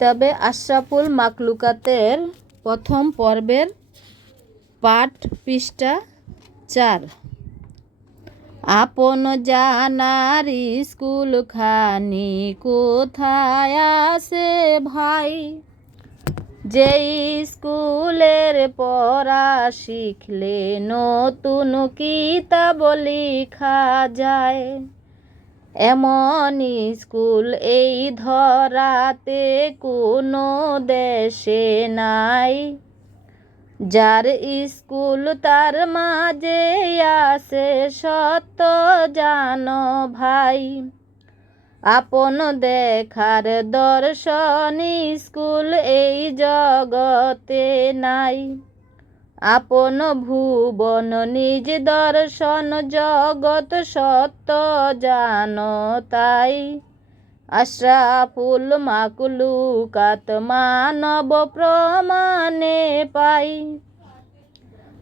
তবে আশরাফুল মাকলুকাতের প্রথম পর্বের পাঠ পৃষ্ঠা 4। আপন জানার স্কুলখানি কোথায় আছে ভাই? যেই স্কুলের পড়া শিখলে নতুন কিতাব লেখা যায়, এমন স্কুল এই ধরাতে কোনো দেশে নাই। যার স্কুল তার মাঝে আছে সত্য জানো ভাই। আপন দেখার দর্শন স্কুল এই জগতে নাই। আপন ভুবন নিজ দর্শন জগৎ সত্য জানো তাই। আশরাফুল মাকলুকাত মানব প্রমাণে পাই।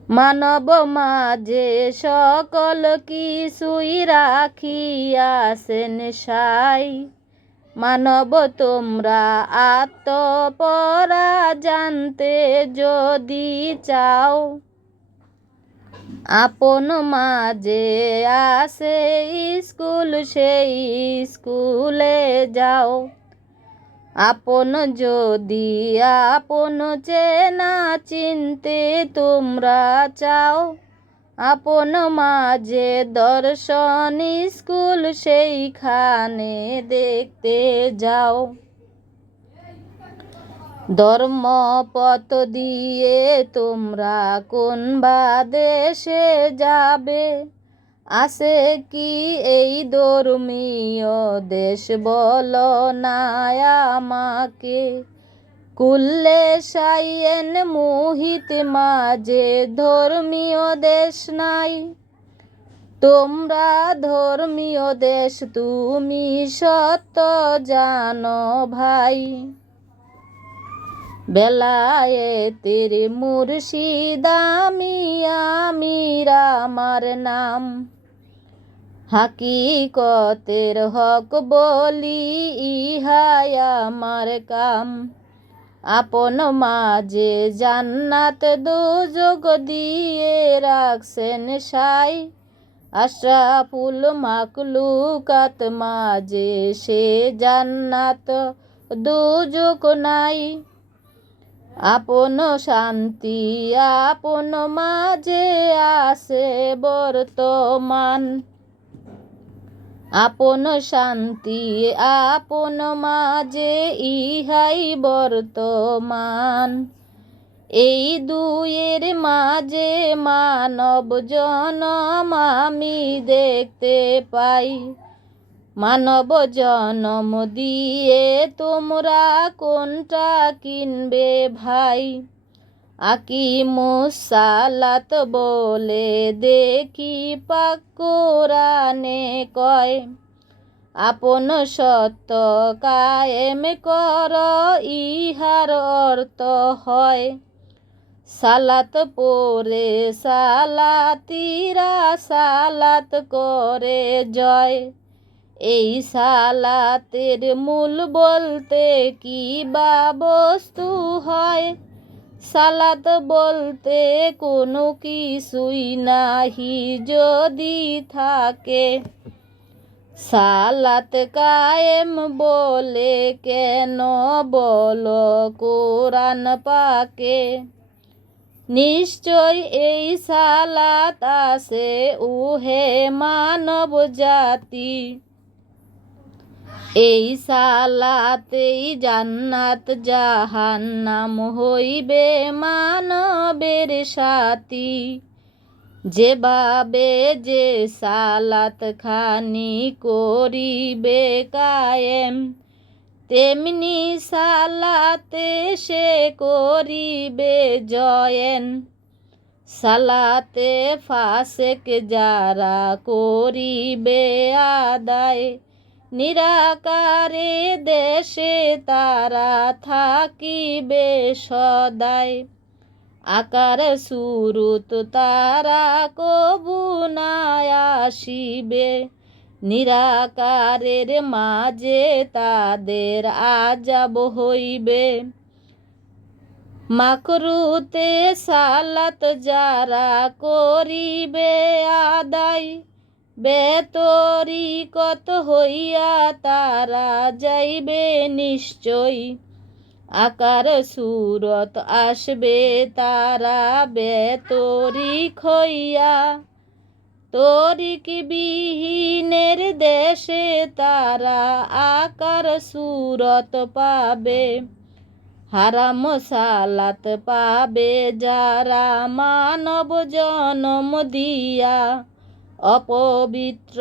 মানব মাঝে সকল কিছুই রাখিয়াছেন সাই। মানব তোমরা আত্মপরা জানতে যদি চাও, আপন মাঝে আছে স্কুল সেই স্কুলে যাও। আপন যদি আপন চেনা চিনতে তোমরা চাও, আপন মাঝে দর্শন স্কুল সেইখানে দেখতে যাও। ধর্মপথ দিয়ে তোমরা কোন বা দেশে যাবে? আছে কি এই ধর্মীয় দেশ বলো না আমাকে। কুল্লে সাইয়েন মোহিত মাঝে ধর্মীয় দেশ নাই। তোমরা ধর্মীয় দেশ তুমি সত্য জানো ভাই। বেলায়েতের মুর্শিদ আমি, আমির আমার নাম। হাকিকতের হক বলি ইহাই আমার কাম। আপন মাঝে জান্নাত দোজখ দিয়ে রাখছেন সাই। আশরাফুল মাকলুকাত মাঝে সে জান্নাত দোজখ নাই। আপন শান্তি আপন মাঝে আছে বর্তমান। আপন শান্তি আপন মাঝে ইহাই বর্তমান। এই দুয়ের মাঝে মানব জনম আমি দেখতে পাই। মানব জনম দিয়ে তোমরা কোনটা কিনবে ভাই? আকিমুস সালাত বলে দেখি পাক কোরআনে কয়। আপন সত্য কায়েম কর ইহার অর্থ হয়। সালাত পড়ে সালাতিরা সালাত করে জয়। এই সালাতের মূল বলতে কি বা বস্তু হয়? সালাত বলতে কোনো কিছুই নাহি যদি থাকে। সালাত কায়েম বলে কেন বলো কোরআন পাকে। নিশ্চয় এই সালাত আছে উহে মানব জাতি। এই সালাতেই জান্নাত জাহান্নাম হইবে মানবের সাথী। যেভাবে যে সালাত খানি করিবে কায়েম, তেমনি সালাতে সে করিবে জয়েন। সালাতে ফাসেক যারা করিবে আদায়, নিরাকারে দেশে তারা থাকিবে সদায়। আকার সুরত তারা কবু না আসিবে, নিরাকারের মাঝে তাদের আযাব হইবে। মাকরুতে সালাত যারা করিবে আদায়, বেতরিকত হইয়া তারা যাইবে নিশ্চয়। আকার সুরত আসবে তারা বেতরিক হইয়া, তরিক বিহীনের দেশে তারা আকার সুরত পাবে। হারাম সালাত পাবে যারা মানব জনম দিয়া, অপবিত্র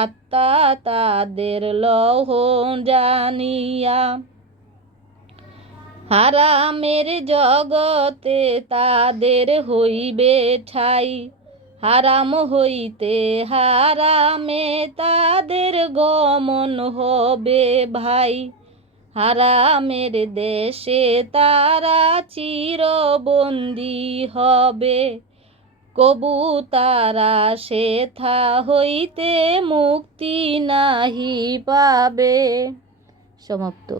আত্মা তাদের লহ জানিয়া। হারামের জগতে তাদের হইবে ঠাই, হারাম হইতে হারামে তাদের গমন হবে ভাই। হারামের দেশে তারা চিরবন্দী হবে, কবু তারা সেথা হইতে মুক্তি নাহি পাবে। সমাপ্ত।